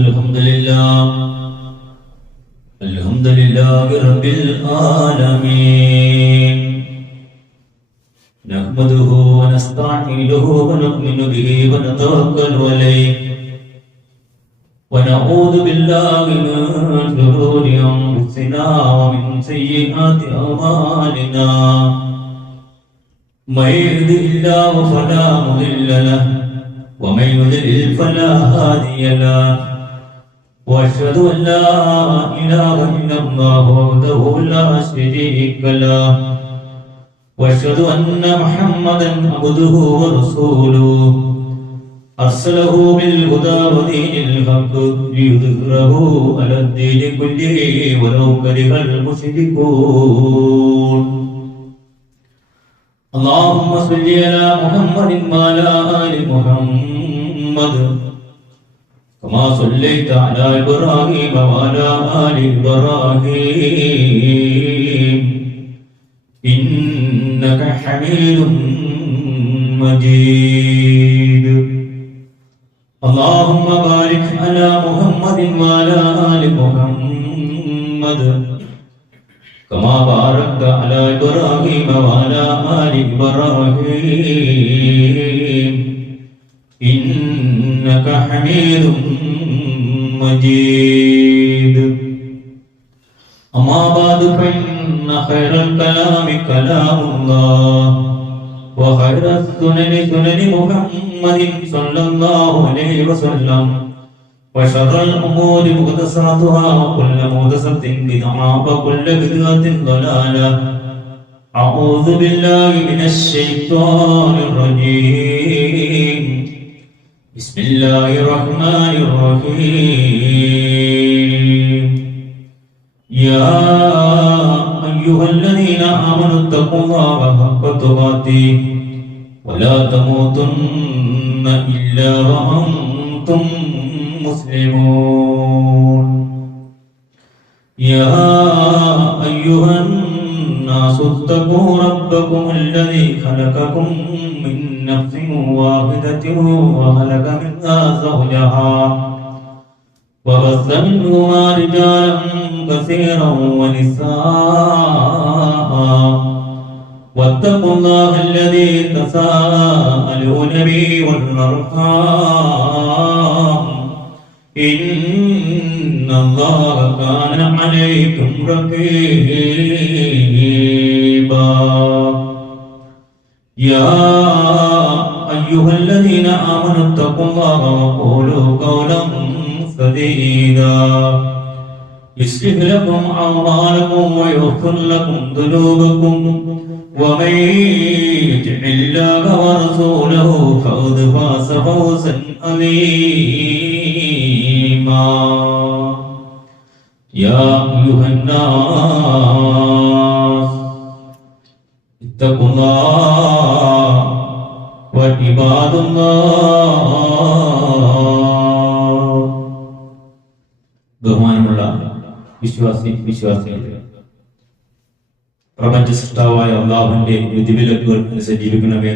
الحمد لله رب العالمين نحمده ونستعينه ونؤمن به ونتوكل عليه ونعوذ بالله من شرور أنفسنا ومن سيئات أعمالنا من يهده الله فلا مضل له ومن يضلل فلا هادي له واشهد ان لا اله الا الله وحده لا شريك له واشهد ان محمدا عبده ورسوله ارسله بالهدى ودين الحق ليظهره على الدين كله ولو كره المشركون اللهم صل على محمد وعلى ال محمد كما صليت على ابراهيم وعلى ال ابراهيم انك حميد مجيد اللهم بارك على محمد وعلى ال محمد كما باركت على ابراهيم وعلى ال ابراهيم انك حميد مجيد اما بعد فان خير الكلام كلام الله وخير السنن سنن محمد صلى الله عليه وسلم وشر الأمور محدثاتها وكل محدثة بدعة وكل بدعة ضلالة أعوذ بالله من الشيطان الرجيم بسم الله الرحمن الرحيم يا أيها الذين آمنوا اتقوا الله حق تقاته ولا تموتن إلا وأنتم مسلمون يا أيها الناس اتقوا ربكم الذي خلقكم من نفس واحدة وخلق منها زوجها وبث منهما رجالا كثيرا ونساء واتقوا الله الذي تساءلون به والأرحام إن الله كان عليكم رقيبا يا أيها الذين آمنوا اتقوا الله وقولوا قولا سديدا يصلح لكم أعمالكم ويغفر لكم ذنوبكم ومن يطع الله ورسوله فقد فاز فوزا عظيما يا أيها الناس اتقوا الله وعباد الله ബഹുമാനമുള്ള വിശ്വാസികളെ പ്രപഞ്ച സൃഷ്ടാവായ അല്ലാഹുവിന്റെ വിധിവിലക്കുകൾ അനുസരിച്ച് ജീവിക്കണമേ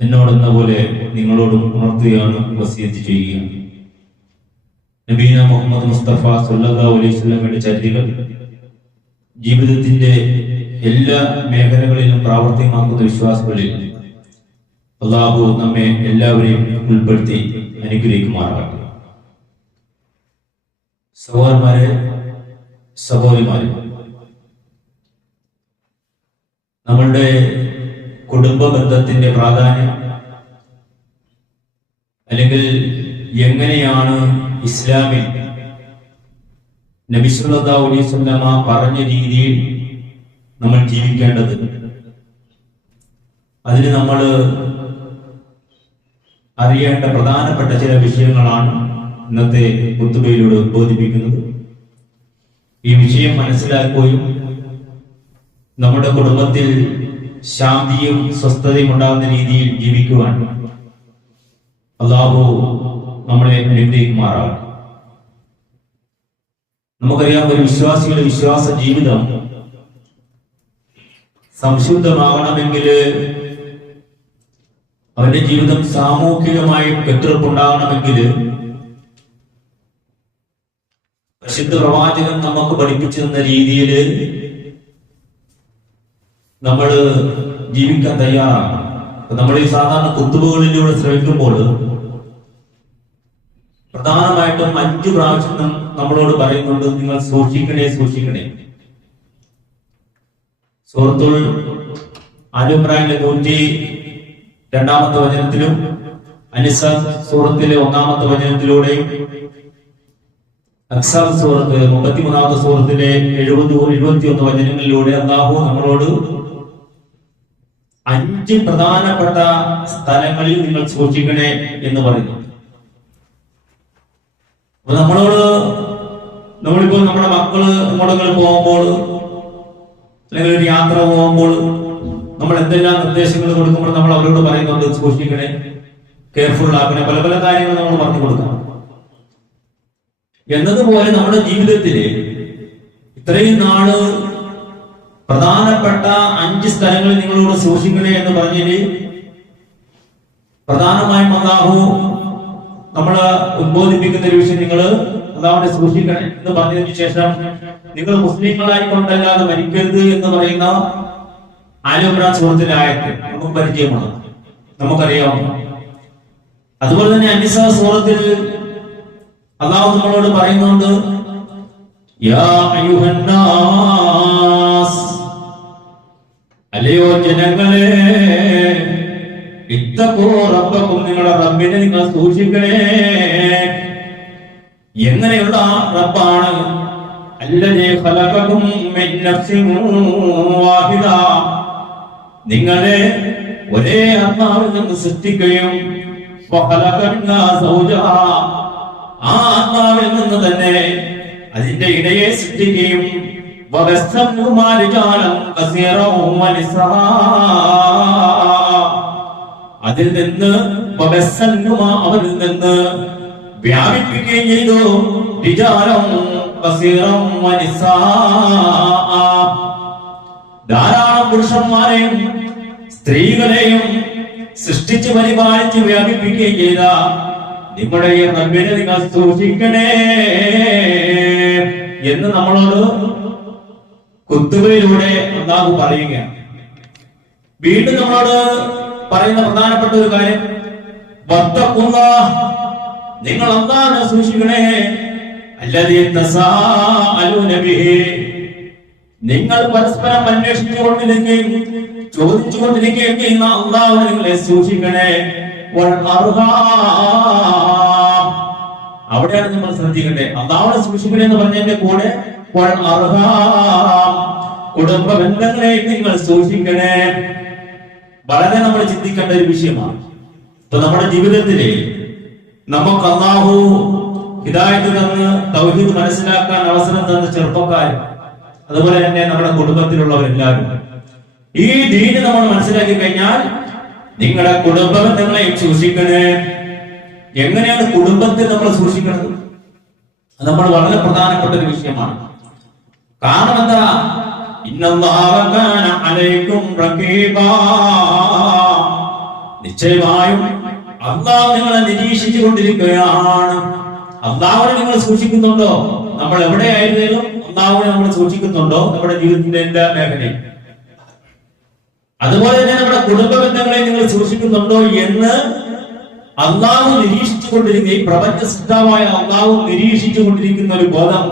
എന്നോടെന്ന പോലെ നിങ്ങളോടും ഉണർത്തുകയാണ് വസിയത്ത് ചെയ്യുകയാണ്. നബീന മുഹമ്മദ് മുസ്തഫ സല്ലല്ലാഹു അലൈഹി വസല്ലമയുടെ ചര്യകൾ ജീവിതത്തിന്റെ എല്ലാ മേഖലകളിലും പ്രാവർത്തികമാക്കുന്ന വിശ്വാസികളിൽ അല്ലാഹു നമ്മെ എല്ലാവരെയും ഉൾപ്പെടുത്തി അനുഗ്രഹിക്കുമാറാകട്ടെ. സഹോദരന്മാരെ, സഹോദരിമാരെ, നമ്മളുടെ കുടുംബ ബന്ധത്തിന്റെ പ്രാധാന്യം അല്ലെങ്കിൽ എങ്ങനെയാണ് ഇസ്ലാമിൽ നബി സല്ലല്ലാഹു അലൈഹി വസല്ലമ പറഞ്ഞ രീതിയിൽ നമ്മൾ ജീവിക്കേണ്ടത്, അതിന് നമ്മൾ അറിയേണ്ട പ്രധാനപ്പെട്ട ചില വിഷയങ്ങളാണ് ഇന്നത്തെ ഖുതുബയിലൂടെ ഉദ്ബോധിപ്പിക്കുന്നത്. ഈ വിഷയം മനസ്സിലാക്കുകയും നമ്മുടെ കുടുംബത്തിൽ ശാന്തിയും സ്വസ്ഥതയും ഉണ്ടാകുന്ന രീതിയിൽ ജീവിക്കുവാൻ അല്ലാഹു നമ്മളെ അനുഗ്രഹിക്കുമാറാകട്ടെ. നമുക്കറിയാം, ഒരു വിശ്വാസികളുടെ വിശ്വാസ ജീവിതം സംശുദ്ധമാകണമെങ്കിൽ അവന്റെ ജീവിതം സാമൂഹികമായി കെട്ടുറപ്പുണ്ടാകണമെങ്കിൽ വിശുദ്ധ പ്രവാചകൻ നമുക്ക് പഠിപ്പിച്ചു തന്ന രീതിയിൽ നമ്മൾ ജീവിക്കാൻ തയ്യാറാണ്. നമ്മൾ ഈ സാധാരണ കുത്തുബകളിലൂടെ ശ്രമിക്കുമ്പോൾ പ്രധാനമായിട്ടും 5 പ്രാവശ്യം നമ്മളോട് പറയുന്നുണ്ട്, നിങ്ങൾ സൂക്ഷിക്കണേ സൂക്ഷിക്കണേ. സൂറത്തുൽ ആൽ-ഇംറാനിലെ 102-ാമത്തെ വചനത്തിലും അനിസ സൂറത്തിലെ 1-ാമത്തെ വചനത്തിലൂടെയും അക്സാർ സൂറത്ത് 33-ാമത്തെ സൂറത്തിലെ 70-71 വചനങ്ങളിലൂടെ അല്ലാഹു നമ്മളോട് 5 പ്രധാനപ്പെട്ട സ്ഥലങ്ങളിൽ നിങ്ങൾ സൂക്ഷിക്കണേ എന്ന് പറയുന്നു. അപ്പൊ നമ്മളിപ്പോ നമ്മുടെ മക്കള് അങ്ങോട്ടെങ്കിലും പോകുമ്പോൾ അല്ലെങ്കിൽ ഒരു യാത്ര പോകുമ്പോൾ നമ്മൾ എന്തെല്ലാം നിർദ്ദേശങ്ങൾ കൊടുക്കുമ്പോൾ നമ്മൾ അവരോട് പറയുന്നുണ്ട്, സൂക്ഷിക്കണേ, കെയർഫുൾ ആക്കണേ, പല പല കാര്യങ്ങൾ നമ്മൾ പറഞ്ഞു കൊടുക്കണം. എന്നതുപോലെ നമ്മുടെ ജീവിതത്തില് ഇത്രയും നാള് പ്രധാനപ്പെട്ട 5 സ്ഥലങ്ങളിൽ നിങ്ങളോട് സൂക്ഷിക്കണേ എന്ന് പറഞ്ഞതില് പ്രധാനമായും അല്ലാഹു നമ്മള് ഉദ്ബോധിപ്പിക്കുന്ന ഒരു വിഷയം, നിങ്ങൾ അല്ലാഹുവിനെ സൂക്ഷിക്കണേ എന്ന് പറഞ്ഞതിന് ശേഷം നിങ്ങൾ മുസ്ലിങ്ങളായിക്കൊണ്ടല്ലാതെ മരിക്കരുത് എന്ന് പറയുന്ന ആൽ-ഇംറാൻ സൂറത്തിലെ ആയത്ത് നമുക്ക് പരിചയമാണ്, നമുക്കറിയാം. അതുപോലെ തന്നെ അനിസ സൂറത്തിൽ അല്ലാഹു നമ്മളോട് പറയുന്നുണ്ട്, യാ അയ്യുഹന്നാസ്, അല്ലയോ ജനങ്ങളെ, ഇത്തഖൂ റബ്ബക്കും, നിങ്ങളുടെ റബ്ബിനെ നിങ്ങൾ സൂക്ഷിക്കണേ. എങ്ങനെയുള്ള റബ്ബാണ്? അല്ലദീ ഖലഖകും മിൻ നഫ്സിൻ വാഹിദ, നിങ്ങളെ ഒരേ ആത്മാവിൽ നിന്ന് സൃഷ്ടിക്കുകയും വഖലഖ മിൻഹാ സൗജഹാ, ആ ആത്മാവിൽ നിന്ന് തന്നെ അതിന്റെ ഇടയെ സൃഷ്ടിക്കുകയും വബസ്സഹുമാ റിജാലൻ കസീറൻ വനിസാ, അതിൽ നിന്ന് അവരിൽ നിന്ന് വ്യാപിപ്പിക്കുകയും ചെയ്തു റിജാലൻ കസീറൻ വനിസാ, ധാരാളം പുരുഷന്മാരെയും സ്ത്രീകളെയും സൃഷ്ടിച്ച് പരിപാലിച്ച് വ്യാപിപ്പിക്കുകയും ചെയ്ത നിങ്ങളുടെ ഈ റബ്ബിനെ നിങ്ങൾ സൂക്ഷിക്കണേ എന്ന് നമ്മളോട് കുത്തുബയിലൂടെ അല്ലാഹു പറയുകയാണ്. വീണ്ടും നമ്മളോട് പറയുന്ന പ്രധാനപ്പെട്ട ഒരു കാര്യം, വത്തഖുല്ലാഹ്, നിങ്ങൾ അല്ലാഹുവിനെ സൂക്ഷിക്കണേ. അല്ലദീ തസാഅലൂന ബിഹി, നിങ്ങൾ പരസ്പരം അന്വേഷിച്ചുകൊണ്ടിരിക്കുകയും ചോദിച്ചുകൊണ്ടിരിക്കുകയും ചെയ്യുന്ന അല്ലാഹുവിനെ നിങ്ങളെ സൂക്ഷിക്കണേ. വൽ അർഹാം, അവിടെയാണ് നമ്മൾ ശ്രദ്ധിക്കണ്ടേ. അല്ലാഹുവിനെ സൂക്ഷിക്കണേ എന്ന് പറഞ്ഞതിന്റെ കൂടെ വൽ അർഹാം, കുടുംബ ബന്ധങ്ങളെ നിങ്ങൾ സൂക്ഷിക്കണേ. വളരെ നമ്മൾ ചിന്തിക്കേണ്ട ഒരു വിഷയമാണ്. ഇപ്പൊ നമ്മുടെ ജീവിതത്തില് നമുക്ക് അല്ലാഹു ഹിദായത്ത് തന്ന് തൗഹീദ് മനസ്സിലാക്കാൻ അവസരം തന്ന ചെറുപ്പക്കാർ, അതുപോലെ തന്നെ നമ്മുടെ കുടുംബത്തിലുള്ളവരെല്ലാവരും ഈ ദീന് നമ്മൾ മനസ്സിലാക്കി കഴിഞ്ഞാൽ നിങ്ങളുടെ കുടുംബ ബന്ധങ്ങളെയും സൂക്ഷിക്കണേ. എങ്ങനെയാണ് കുടുംബത്തെ നമ്മൾ സൂക്ഷിക്കുന്നത്? അത് നമ്മൾ വളരെ പ്രധാനപ്പെട്ട ഒരു വിഷയമാണ്. കാരണം എന്താ? ഇന്നല്ലാഹ കാന അലൈക്കും റഖീബാ, നിശ്ചയമായും അല്ലാഹു നിങ്ങളെ നിരീക്ഷിച്ചു കൊണ്ടിരിക്കുകയാണ്. അല്ലാഹുവിനെ നിങ്ങൾ സൂക്ഷിക്കുന്നുണ്ടോ? നമ്മൾ എവിടെയായിരുന്നാലും അല്ലാഹുവിനെ നമ്മൾ സൂക്ഷിക്കുന്നുണ്ടോ? നമ്മുടെ ജീവിതത്തിന്റെ എല്ലാ മേഖലയും. അതുപോലെ തന്നെ നമ്മുടെ കുടുംബ ബന്ധങ്ങളെ നിങ്ങൾ സൂക്ഷിക്കുന്നുണ്ടോ എന്ന് അല്ലാഹു നിരീക്ഷിച്ചു കൊണ്ടിരിക്കുന്ന, ഈ പ്രപഞ്ച സൃഷ്ടാവായ അല്ലാഹു നിരീക്ഷിച്ചു കൊണ്ടിരിക്കുന്ന ഒരു ബോധം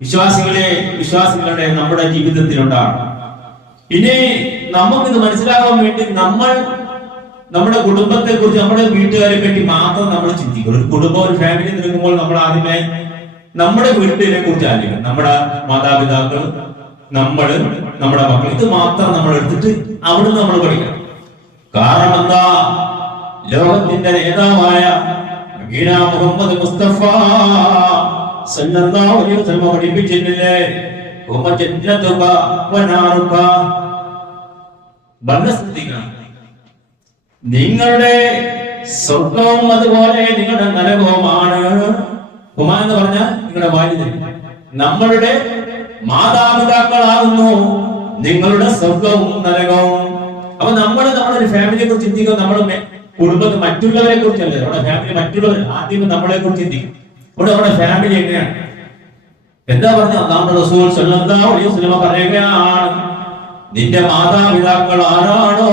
വിശ്വാസികളുടെ നമ്മുടെ ജീവിതത്തിലുണ്ടാണ്. ഇനി നമുക്കിത് മനസ്സിലാകാൻ വേണ്ടി നമ്മൾ നമ്മുടെ കുടുംബത്തെ കുറിച്ച്, നമ്മുടെ വീട്ടുകാരെ പറ്റി മാത്രം നമ്മൾ ചിന്തിക്കും. ഒരു കുടുംബം, ഒരു ഫാമിലി നിൽക്കുമ്പോൾ നമ്മൾ ആദ്യമേ നമ്മുടെ വീട്ടിനെ കുറിച്ച് ആലോചിക്കണം. നമ്മുടെ മാതാപിതാക്കൾ, നമ്മുടെ മക്കൾ, ഇത് മാത്രം നമ്മൾ എടുത്തിട്ട് അവിടുന്ന് നമ്മൾ പഠിക്കണം. കാരണം എന്താ? ലോകത്തിന്റെ നേതാവായ നബിന മുഹമ്മദ് മുസ്തഫ സല്ലല്ലാഹു അലൈഹി വസല്ലം പഠിപ്പിച്ചിട്ടില്ലേ, ജന്നതുക വനാറുക, ശ്രദ്ധിക്കണം. നിങ്ങളുടെ സ്വർഗവും അതുപോലെ നിങ്ങളുടെ നരകവുമാണ്. ഹുമ എന്ന് പറഞ്ഞാൽ നിങ്ങളുടെ വാലിദ്, നമ്മളുടെ മാതാപിതാക്കളാകുന്നു നിങ്ങളുടെ സ്വർഗവും നരകവും. അപ്പൊ നമ്മുടെ ഫാമിലിയെ കുറിച്ച് ചിന്തിക്കുക. നമ്മുടെ കുടുംബത്തിൽ മറ്റുള്ളവരെ കുറിച്ചല്ലേ, നമ്മുടെ ഫാമിലി മറ്റുള്ളവർ, ആദ്യം നമ്മളെ കുറിച്ച് ചിന്തിക്കും. ഇവിടെ നമ്മുടെ ഫാമിലി എങ്ങനെയാണ്? എന്താ പറഞ്ഞ അല്ലാഹുവിന്റെ റസൂൽ സല്ലല്ലാഹു അലൈഹി വസല്ലം പറയുകയാണ്, നിന്റെ മാതാപിതാക്കൾ ആരാണോ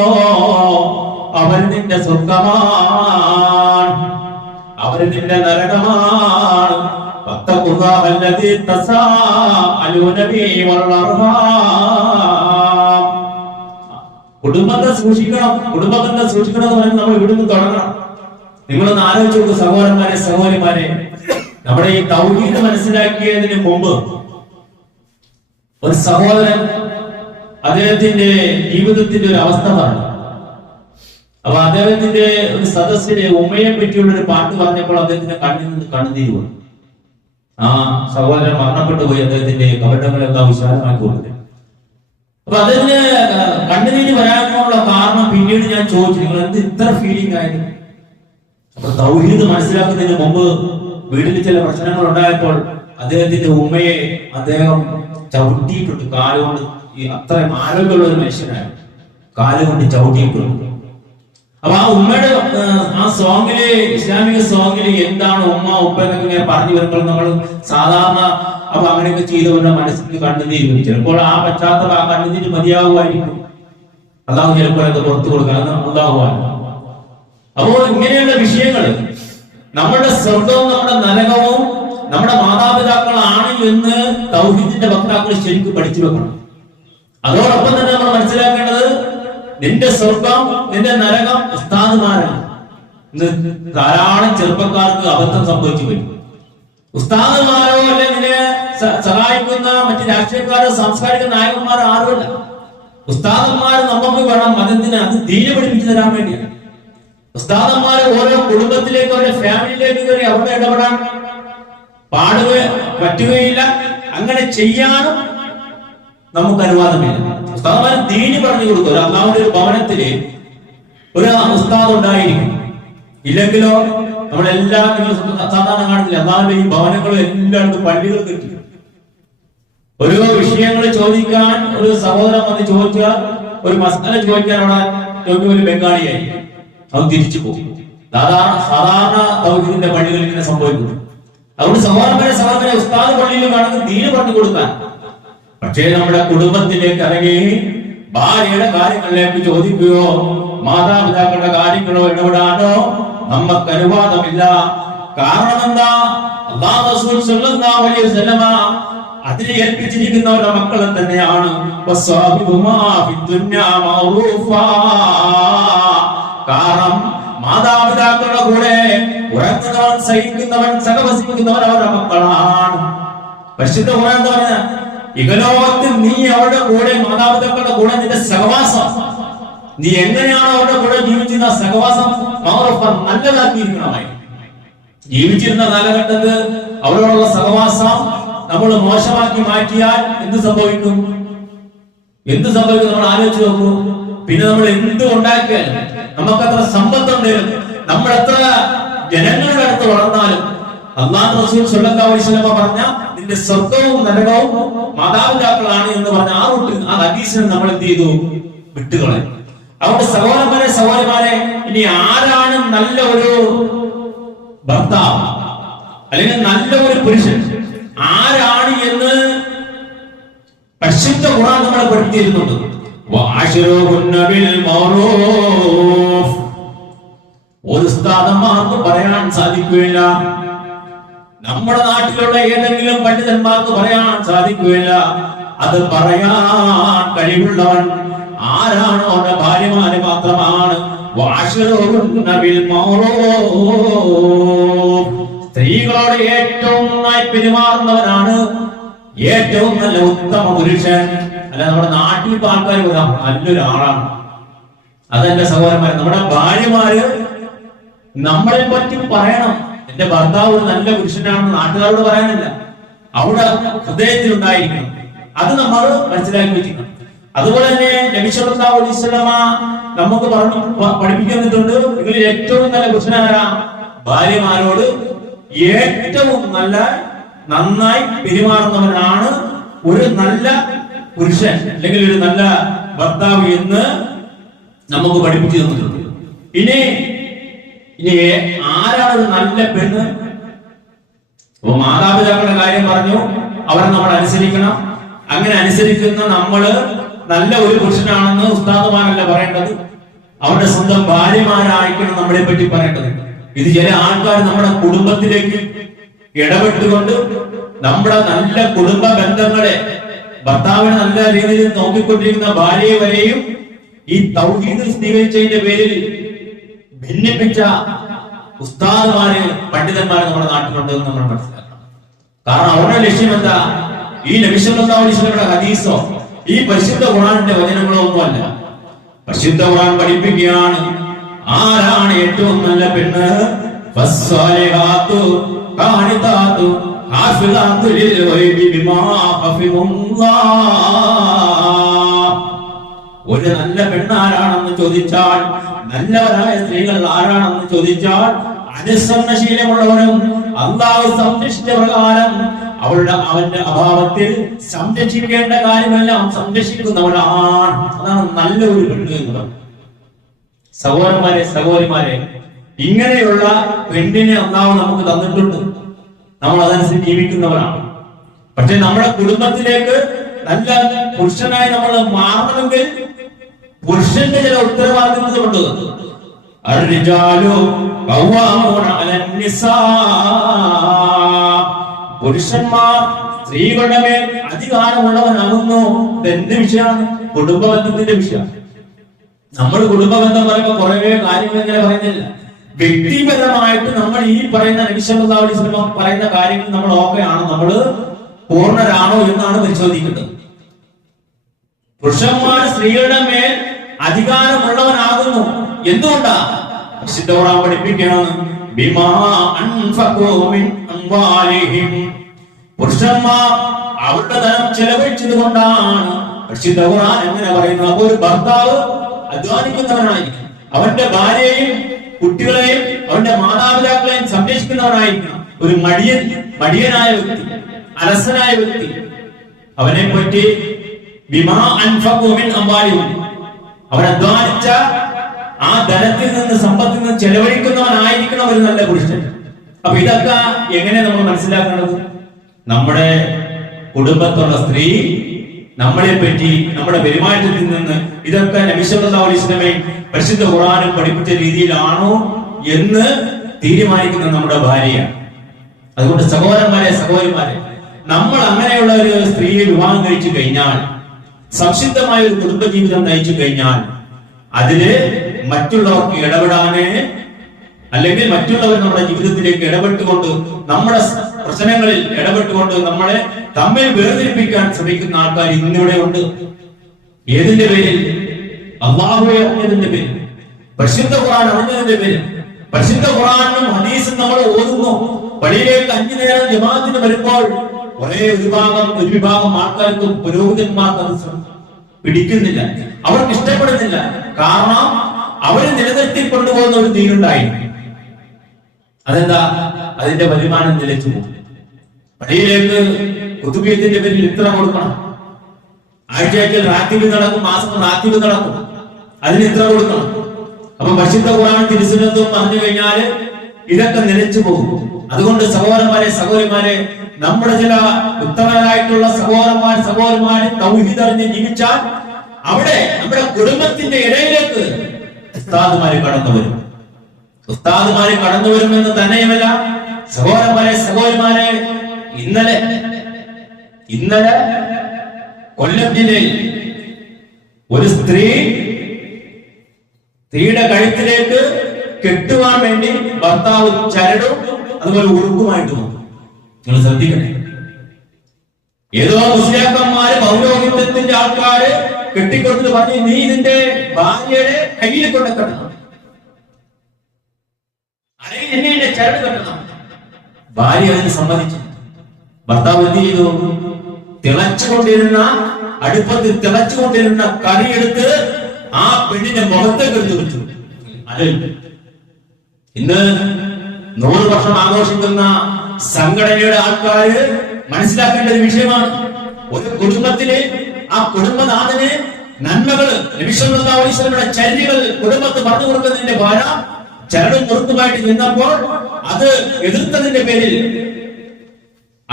അവർ നിന്റെ സ്വർഗ്ഗമാണ്, അവർ നിന്റെ നരകമാണ്. വത്തഖുല്ലാഹല്ലദീ തസാഅലൂന ബിഹി വൽ അർഹാം. കുടുംബത്തെ സൂക്ഷിക്കണം. കുടുംബബന്ധം സൂക്ഷിക്കണം എന്ന് പറഞ്ഞാൽ നമ്മൾ ഇവിടുന്ന് തുടങ്ങണം. നിങ്ങളൊന്ന് ആലോചിച്ച് നോക്കൂ സഹോദരന്മാരെ, സഹോദരിമാരെ. നമ്മുടെ ഈ തൗഹീദ് മനസ്സിലാക്കിയതിന് മുമ്പ് ഒരു സഹോദരൻ അദ്ദേഹത്തിന്റെ ജീവിതത്തിന്റെ ഒരു അവസ്ഥ പറഞ്ഞു. അപ്പൊ അദ്ദേഹത്തിന്റെ ഒരു സദസ്സിലെ ഉമ്മയെ പറ്റിയുള്ള ഒരു പാട്ട് പറഞ്ഞപ്പോൾ അദ്ദേഹത്തിന്റെ കണ്ണിൽ നിന്ന് കണ്ണുനീര് വന്നു. ആ സഹോദരൻ മരണപ്പെട്ടു പോയി. അദ്ദേഹത്തിന്റെ കവട്ടങ്ങളെല്ലാം വിശാലമാക്കി കൊടുത്തു. അപ്പൊ അതിന് കണ്ണുനീര് വരാനുള്ള കാരണം പിന്നീട് ഞാൻ ചോദിച്ചു, നിങ്ങൾ എന്ത് ഇത്ര ഫീലിംഗ് ആയിരുന്നു? അപ്പൊ തൗഹീദ് മനസ്സിലാക്കുന്നതിന് മുമ്പ് വീട്ടിൽ ചില പ്രശ്നങ്ങൾ ഉണ്ടായപ്പോൾ അദ്ദേഹത്തിന്റെ ഉമ്മയെ അദ്ദേഹം ചവിട്ടിയിട്ടുണ്ട് കാലുകൊണ്ട്. ഈ അത്രയും ആരോഗ്യമുള്ള ഒരു മനുഷ്യനാണ്, കാലുകൊണ്ട് ചവിട്ടിയിട്ടുണ്ട്. അപ്പൊ ആ ഉമ്മയുടെ ആ സോങ്ങില്, ഇസ്ലാമിക സോങ്ങില് എന്താണ് ഉമ്മ ഉപ്പ എന്നൊക്കെ ഇങ്ങനെ പറഞ്ഞു വരുമ്പോൾ നമ്മൾ സാധാരണ അപ്പൊ അങ്ങനെയൊക്കെ ചെയ്തവരുടെ മനസ്സിൽ കണ്ണുനീര് വരും. ചിലപ്പോൾ ആ പശ്ചാത്തലം ആ കണ്ണുനീര് മതിയാകുമായിരിക്കും. അല്ലാഹു ചിലപ്പോഴൊക്കെ പുറത്തു കൊടുക്കാൻ ഉണ്ടാകുവാൻ. അപ്പോൾ ഇങ്ങനെയുള്ള വിഷയങ്ങൾ നമ്മുടെ സ്വർഗവും നമ്മുടെ നരകവും നമ്മുടെ മാതാപിതാക്കളാണ് എന്ന് തൗഹീദിന്റെ വക്താക്കൾ ശരിക്കും പഠിച്ചു വെക്കണം. അതോടൊപ്പം തന്നെ നമ്മൾ മനസ്സിലാക്കേണ്ടത്, നിന്റെ സ്വർഗം നിന്റെ നരകം ഉസ്താദുമാരാണ്. ഇന്ന് ധാരാളം ചെറുപ്പക്കാർക്ക് അബദ്ധം സംഭവിച്ചു വരും. ഉസ്താദുമാരോ അല്ലെ നിന്നെ സഹായിക്കുന്ന മറ്റു രാഷ്ട്രീയക്കാരോ സാംസ്കാരിക നായകന്മാരോ ആരുമല്ല. ഉസ്താദന്മാർ നമുക്ക് വേണം. അതെന്തിനാ? അത് ദീന പഠിപ്പിച്ചു തരാൻ വേണ്ടിയാണ്. ഉസ്താദന്മാർ ഓരോ കുടുംബത്തിലേക്ക് അവരുടെ ഫാമിലിയിലേക്ക് കയറി അവിടെ ഇടപെടാൻ പറ്റുകയില്ല. അങ്ങനെ ചെയ്യാനും നമുക്ക് അനുവാദമില്ല. ഉസ്താദന്മാർ ദീനി പറഞ്ഞു കൊടുക്കും. ഒരു അല്ലാഹുവിന്റെ ഒരു ഭവനത്തില് ഒരു ഉസ്താദ് ഉണ്ടായിരിക്കും. ഇല്ലെങ്കിലോ നമ്മളെല്ലാം നിങ്ങൾ സാധാരണ കാണുന്നില്ല, അല്ലാഹുവിന്റെ ഈ ഭവനങ്ങളും എല്ലായിടത്തും പള്ളികൾ കിട്ടി. ഓരോ വിഷയങ്ങൾ ചോദിക്കാൻ ഒരു സഹോദരൻ വന്ന് ചോദിച്ചാൽ, ഒരു മസ്അല ചോദിക്കാൻ അവിടെ ഒരു ബംഗാളിയായി അവൻ തിരിച്ചു പോകും. സാധാരണ തൗഹീദിന്റെ പള്ളികളിൽ ഇങ്ങനെ സംഭവിക്കുന്നു. അതുകൊണ്ട് സഹോദരനെ ഉസ്താദ് പള്ളിയിൽ കാണുന്നത് ദീന് പറഞ്ഞു കൊടുക്കാൻ. പക്ഷേ നമ്മുടെ കുടുംബത്തിലേക്ക് ഇറങ്ങി ഭാര്യയുടെ കാര്യങ്ങളിലേക്ക് ചോദിക്കുകയോ മാതാപിതാക്കളുടെ കാര്യങ്ങളോ ഇടപെടാനോ നമുക്ക് അനുവാദമില്ല. കാരണം എന്താ? അല്ലാഹു റസൂൽ സല്ലല്ലാഹു അലൈഹി വസല്ലമ അതിനെ ഏൽപ്പിച്ചിരിക്കുന്നവരുടെ മക്കളെ തന്നെയാണ്. കാരണം മാതാപിതാക്കളുടെ കൂടെ ഉറങ്ങുന്നവൻ, സഹിക്കുന്നവൻ, സഹവസിക്കുന്നവൻ അവരുടെ മക്കളാണ്. പരിശുദ്ധ ഖുർആൻ പറഞ്ഞ ഇഹലോകത്തിൽ നീ അവരുടെ കൂടെ, മാതാപിതാക്കളുടെ കൂടെ നിന്റെ സഹവാസം, നീ എങ്ങനെയാണ് അവരുടെ കൂടെ ജീവിച്ചിരുന്ന സഹവാസം നല്ലതാക്കിയിരിക്കണമായി. ജീവിച്ചിരുന്ന കാലഘട്ടത്ത് അവരോടുള്ള സഹവാസം നമ്മൾ മോശമാക്കി മാറ്റിയാൽ എന്ത് സംഭവിക്കും? നമ്മൾ ആലോചിച്ച് നോക്കൂ. പിന്നെ നമ്മൾ എന്ത് ഉണ്ടാക്കിയാലും, നമുക്കത്ര സമ്പത്തുണ്ടെങ്കിലും, നമ്മൾ എത്ര ജനങ്ങളുടെ അടുത്ത് വളർന്നാലും, അല്ലാഹു റസൂൽ സ്വല്ലല്ലാഹു അലൈഹി വസല്ലം പറഞ്ഞ നിന്റെ സ്വർഗ്ഗവും നരകവും മാതാപിതാക്കളാണ് എന്ന് പറഞ്ഞ ആ റൂട്ടിൽ, ആ ഹദീസിനെ നമ്മൾ എന്ത് ചെയ്തു? വിട്ടുകളയും. അതുകൊണ്ട് സഹോദരന്മാരെ, സഹോദരിമാരെ, ഇനി ആരാണ് നല്ല ഒരു ഭർത്താവ് അല്ലെങ്കിൽ നല്ല ഒരു പുരുഷൻ ആരാണ് എന്ന് പരിശുദ്ധ ഖുർആൻ നമ്മളെ പഠിപ്പിച്ചിരുന്നുണ്ട്. ഒരു ഉസ്താദന്മാർക്ക് പറയാൻ സാധിക്കുകയില്ല, നമ്മുടെ നാട്ടിലുള്ള ഏതെങ്കിലും പണ്ഡിതന്മാർക്ക് പറയാൻ സാധിക്കുകയില്ല. അത് പറയാൻ കഴിവുള്ളവൻ ആരാണോ അവരുടെ ഭാര്യമാര് മാത്രമാണ്. സ്ത്രീകളോട് ഏറ്റവും നന്നായി പെരുമാറുന്നവനാണ് ഏറ്റവും നല്ല ഉത്തമ പുരുഷൻ. അല്ല നമ്മുടെ നാട്ടിൽ ഇപ്പൊ ആൾക്കാർ നല്ലൊരാളാണ്. അതെന്റെ സഹോദരന്മാരെ, നമ്മുടെ ഭാര്യമാര് നമ്മളെ പറ്റി പറയണം. എന്റെ ഭർത്താവ് ഒരു നല്ല പുരുഷനാണെന്ന് നാട്ടുകാരോട് പറയാനില്ല, അവിടെ ഹൃദയത്തിൽ ഉണ്ടായിരിക്കണം. അത് നമ്മൾ മനസ്സിലാക്കി വെച്ചിരിക്കണം. അതുപോലെ തന്നെ നബി സല്ലല്ലാഹു അലൈഹി വസല്ലമ നമുക്ക് പഠിപ്പിക്കുന്നുണ്ട്, നിങ്ങൾ ഏറ്റവും നല്ല പുരുഷനാരാ? ഭാര്യമാരോട് ഏറ്റവും നന്നായി പെരുമാറുന്നവനാണ് ഒരു നല്ല പുരുഷൻ അല്ലെങ്കിൽ ഒരു നല്ല ഭർത്താവ് എന്ന് നമുക്ക് പഠിപ്പിച്ചു തന്നിട്ടുണ്ട്. ഇനി ആരാണ് ഒരു നല്ല പെണ്ണ്? അപ്പൊ മാതാപിതാക്കളുടെ കാര്യം പറഞ്ഞു, അവരെ നമ്മൾ അനുസരിക്കണം. അങ്ങനെ അനുസരിക്കുന്ന നമ്മള് നല്ല ഒരു പുരുഷനാണെന്ന് ഉസ്താദുമാരല്ല പറയേണ്ടത്, അവരുടെ സ്വന്തം ഭാര്യമാരായിരിക്കണം നമ്മളെ പറ്റി പറയേണ്ടത്. ഇത് ചില ആൾക്കാർ നമ്മുടെ കുടുംബത്തിലേക്ക് ഇടപെട്ടുകൊണ്ട് നമ്മുടെ നല്ല കുടുംബ ബന്ധങ്ങളെ, ഭർത്താവിനെ നല്ല രീതിയിൽ നോക്കിക്കൊണ്ടിരിക്കുന്ന ഭാര്യയെ വരെയും ഈ തൗഹീദ് സ്വീകരിച്ചതിന്റെ പേരിൽ ഭിന്നിപ്പിച്ച ഉസ്താദുമാര്, പണ്ഡിതന്മാര് നമ്മുടെ നാട്ടിലുണ്ട് എന്ന് നമ്മൾ മനസ്സിലാക്കണം. കാരണം അവരുടെ ലക്ഷ്യം എന്താ? ഈ നബി സല്ലല്ലാഹു അലൈഹി വസല്ലമയുടെ ഹദീസോ ഈ പരിശുദ്ധ ഖുർആനിന്റെ വചനങ്ങളോ ഒന്നുമല്ല. പരിശുദ്ധ ഖുർആൻ പഠിപ്പിക്കുകയാണ് ആരാണ് ഏറ്റവും നല്ല പെണ്ണ്. ഫസ്സാലിഹാത്തു ഖാനിതാത്തു ഹാഫിളാത്തു ലിൽ ഗൈബി ബിമാ ഹഫിദുല്ലാഹ്. ഒരു നല്ല പെണ്ണ് ആരാണെന്ന് ചോദിച്ചാൽ, നല്ലവരായ സ്ത്രീകൾ ആരാണെന്ന് ചോദിച്ചാൽ, അനുസരണശീലമുള്ളവരും അല്ലാഹു സംരക്ഷിച്ച പ്രകാരം അവന്റെ അഭാവത്തിൽ സംരക്ഷിക്കേണ്ട കാര്യമെല്ലാം സംരക്ഷിക്കുന്നവരാണ്. അതാണ് നല്ല ഒരു പെണ്ണ് എന്നുള്ളത്. സഹോദരന്മാരെ, സഹോദരിമാരെ, ഇങ്ങനെയുള്ള പെണ്ണിനെ അല്ലാഹു നമുക്ക് തന്നിട്ടുണ്ട്. നമ്മൾ അതനുസരിച്ച് ജീവിക്കുന്നവരാണ്. പക്ഷെ നമ്മുടെ കുടുംബത്തിലേക്ക് നല്ല പുരുഷനായി നമ്മൾ മാറണമെങ്കിൽ പുരുഷന്റെ ചില ഉത്തരവാദിത്വമുണ്ട്. പുരുഷന്മാർ സ്ത്രീകളുടെ മേൽ അധികാരമുള്ളവനാകുന്നു. എന്ത് വിഷയമാണ്? കുടുംബ ബന്ധത്തിന്റെ വിഷയമാണ്. നമ്മൾ കുടുംബ ബന്ധം പറയുമ്പോൾ കുറെ കാര്യങ്ങൾ ഇങ്ങനെ പറയുന്നില്ല. വ്യക്തിപരമായിട്ട് നമ്മൾ ഈ പറയുന്ന നബി സല്ലല്ലാഹു അലൈഹി വസല്ലം പറയുന്ന കാര്യങ്ങൾ നമ്മൾ ഓക്കെയാണോ, നമ്മൾ പൂർണ്ണരാണോ എന്നാണ് പരിശോധിക്കേണ്ടത്. പുരുഷന്മാർ സ്ത്രീകളുടെ മേൽ അധികാരമുള്ളവനാകുന്നു. എന്തുകൊണ്ടാ? വിശുദ്ധ ഖുർആൻ പഠിപ്പിക്കുകയാണ് ബിമാ അൻഫഖൂ മിൻ അംവാലിഹിം. പുരുഷന്മാർ അവരുടെ ധനം ചെലവഴിച്ചത് കൊണ്ടാണ്. വിശുദ്ധ ഖുർആൻ എങ്ങനെ പറയുന്നു? അപ്പോൾ ഒരു ഭർത്താവ് അധ്വാനിക്കുന്നവനായിരിക്കും. അവന്റെ ഭാര്യയെയും കുട്ടികളെയും അവന്റെ മാതാപിതാക്കളെയും സംരക്ഷിക്കുന്നവനായിരിക്കണം. ഒരു മടിയനായ വ്യക്തി, അലസനായ വ്യക്തി, അവനെ പറ്റി ബിമാ അൻഫഖൂ മിൻ അംവാലിഹിം, അവൻ അധ്വാനിച്ച ആ ധനത്തിൽ നിന്ന്, സമ്പത്തിൽ നിന്ന് ചെലവഴിക്കുന്നവനായിരിക്കണം ഒരു നല്ല പുരുഷൻ. അപ്പൊ ഇതൊക്കെ എങ്ങനെ നമ്മൾ മനസ്സിലാക്കേണ്ടത്? നമ്മുടെ കുടുംബത്തുള്ള സ്ത്രീ നമ്മളെ പറ്റി, നമ്മുടെ പെരുമാറ്റത്തിൽ നിന്ന് ഇതൊക്കെ നബി സല്ലല്ലാഹു അലൈഹി വസല്ലം പരിശുദ്ധ ഖുർആനിൽ പഠിപ്പിച്ച രീതിയിലാണോ എന്ന് തീരുമാനിക്കുന്ന നമ്മുടെ ഭാര്യയാണ്. അതുകൊണ്ട് സഹോദരന്മാരെ, സഹോദരിമാരെ, നമ്മൾ അങ്ങനെയുള്ള ഒരു സ്ത്രീയെ വിവാഹം കഴിച്ചു കഴിഞ്ഞാൽ, സംശുദ്ധമായ ഒരു കുടുംബജീവിതം നയിച്ചു കഴിഞ്ഞാൽ, അതില് മറ്റുള്ളവർക്ക് ഇടപെടാനേ, അല്ലെങ്കിൽ മറ്റുള്ളവർ നമ്മുടെ ജീവിതത്തിലേക്ക് ഇടപെട്ടുകൊണ്ട്, നമ്മുടെ പ്രശ്നങ്ങളിൽ ഇടപെട്ടുകൊണ്ട് നമ്മളെ തമ്മിൽ വേർതിരിപ്പിക്കാൻ ശ്രമിക്കുന്ന ആൾക്കാർ ഇന്നിവിടെ ഉണ്ട്. ഏതിന്റെ പേരിൽ? അല്ലാഹുവെ അറിഞ്ഞതിന്റെ പേരിൽ, പരിശുദ്ധ ഖുർആൻ അറിഞ്ഞതിന്റെ പേരിൽ. പരിശുദ്ധ ഖുർആനും ഹദീസും നമ്മൾ ഓതുന്നു. പള്ളിയിലേക്ക് 5 നേരം ജമാഅത്തിന് വരുമ്പോൾ ഒരു വിഭാഗം ആൾക്കാർക്ക്, പുരോഹിതന്മാർക്ക് അത് പിടിക്കുന്നില്ല, അവർക്ക് ഇഷ്ടപ്പെടുന്നില്ല. കാരണം അവര് നിലനിർത്തി കൊണ്ടുപോകുന്ന ഒരു ദീനുണ്ടായി. അതെന്താ? അതിന്റെ വരുമാനം നിലച്ചു പോകും. പള്ളിയിലേക്ക് കുതുബിയത്തിന്റെ പേരിൽ ഇത്ര കൊടുക്കണം, ആഴ്ചയാഴ്ച റാത്തീബ് നടക്കും, മാസം റാത്തീബ് നടക്കും, അതിന് ഇത്ര കൊടുക്കണം. അപ്പൊ പരിശുദ്ധ ഖുർആൻ തിരുസുന്നത്തും പറഞ്ഞു കഴിഞ്ഞാല് ഇതൊക്കെ നിലച്ചു പോകും. അതുകൊണ്ട് സഹോദരന്മാരെ, സഹോദരിമാരെ, നമ്മുടെ ചില ഉത്തമരായിട്ടുള്ള സഹോദരന്മാര് തൗഹീദ് അറിഞ്ഞ് ജീവിച്ചാൽ അവിടെ നമ്മുടെ കുടുംബത്തിന്റെ ഇടയിലേക്ക് ഉസ്താദുമാര് കടന്നു വരുമെന്ന് തന്നെയുമല്ല, സഹോദരന്മാരെ, സഹോദരിമാരെ, ഇന്നലെ കൊല്ലം ജില്ലയിൽ ഒരു സ്ത്രീയുടെ കഴുത്തിലേക്ക് കെട്ടുവാൻ വേണ്ടി ഭർത്താവ് ചരടും അതുപോലെ ഉറുക്കുമായിട്ട് വന്നു. നിങ്ങൾ ശ്രദ്ധിക്കണേ. ഏതോ മുസ്ലിയാക്കന്മാര്, പൗരോഹിത്യത്തിന്റെ ആൾക്കാര് കെട്ടിക്കൊടുത്ത് പറഞ്ഞു, നീ ഇതിന്റെ ഭാര്യയുടെ കയ്യിൽ കൊണ്ട് കെട്ടണം, അല്ലെങ്കിൽ എന്നെ ചരട് കെട്ടണം. ഭാര്യ അതിന് സമ്മതിച്ചു. ഭർത്താവ് എന്ത് ചെയ്തു? അടുപ്പത്തിൽ തിളച്ചുകൊണ്ടിരുന്ന കറിയെടുത്ത് ആ പെണ്ണിന്റെ മുഖത്തേക്ക് എടുത്തു വെച്ചു. ഇന്ന് 100 വർഷം ആഘോഷിക്കുന്ന സംഘടനയുടെ ആൾക്കാര് മനസ്സിലാക്കേണ്ട ഒരു വിഷയമാണ്. ഒരു കുടുംബത്തിലെ ആ കുടുംബനാഥന് നന്മകള്, നബി സല്ലല്ലാഹു അലൈഹി വസല്ലമയുടെ ചര്യകൾ കുടുംബത്ത് പറഞ്ഞു കൊടുക്കുന്നതിന്റെ ഭാര ചരടും മുറുക്കുമായിട്ട് നിന്നപ്പോൾ അത് എതിർത്തതിന്റെ പേരിൽ